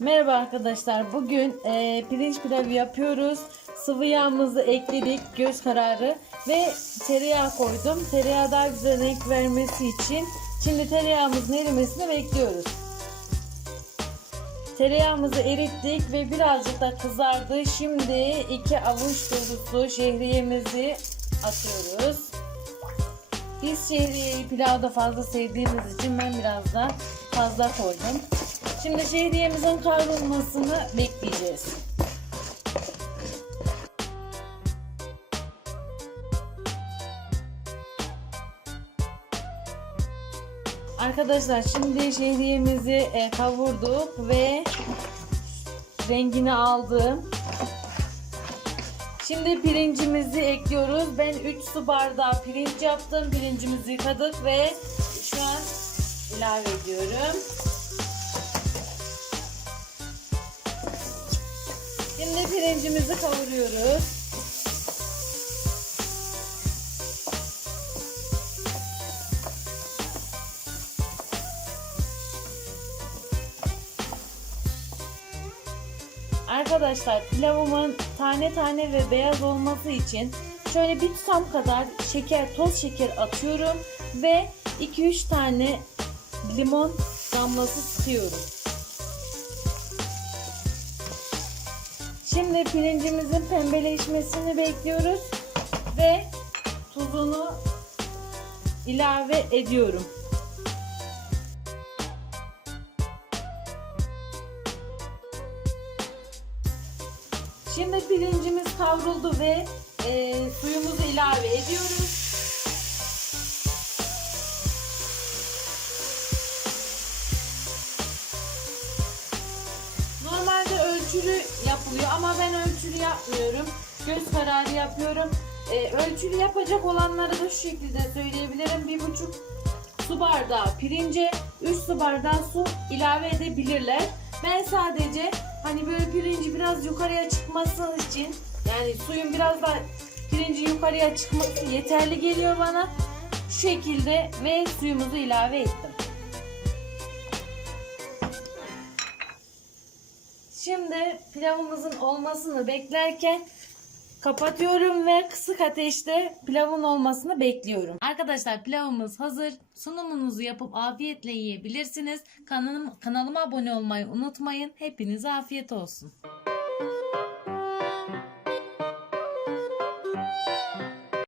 Merhaba arkadaşlar. Bugün e, pirinç pilavı yapıyoruz. Sıvı yağımızı ekledik göz kararı ve tereyağı koydum. Tereyağı daha güzel renk vermesi için şimdi tereyağımızın erimesini bekliyoruz. Tereyağımızı erittik ve birazcık da kızardı. Şimdi iki avuç dolusu şehriyemizi atıyoruz. Biz şehriyeyi pilavda fazla sevdiğimiz için ben biraz da fazla koydum. Şimdi şehriyemizin kavrulmasını bekleyeceğiz. Arkadaşlar şimdi şehriyemizi e, kavurduk ve rengini aldı. Şimdi pirincimizi ekliyoruz. Ben 3 su bardağı pirinç yaptım. Pirincimizi yıkadık ve şu an ilave ediyorum. Pirincimizi kavuruyoruz. Arkadaşlar pilavımın tane tane ve beyaz olması için şöyle bir tutam kadar şeker, toz şeker atıyorum ve 2-3 tane limon damlası sıkıyorum. Şimdi pirincimizin pembeleşmesini bekliyoruz ve tuzunu ilave ediyorum. Şimdi pirincimiz kavruldu ve e, suyumuzu ilave ediyoruz. Ölçülü yapılıyor ama ben ölçülü yapmıyorum. Göz kararı yapıyorum. E, ölçülü yapacak olanlara da şu şekilde söyleyebilirim. Bir buçuk su bardağı pirince 3 su bardağı su ilave edebilirler. Ben sadece hani böyle pirinci biraz yukarıya çıkması için yani suyun biraz da pirinci yukarıya çıkması yeterli geliyor bana. Şu şekilde ve suyumuzu ilave ettim. Şimdi pilavımızın olmasını beklerken kapatıyorum ve kısık ateşte pilavın olmasını bekliyorum. Arkadaşlar pilavımız hazır. Sunumunuzu yapıp afiyetle yiyebilirsiniz. Kanalım, kanalıma abone olmayı unutmayın. Hepinize afiyet olsun.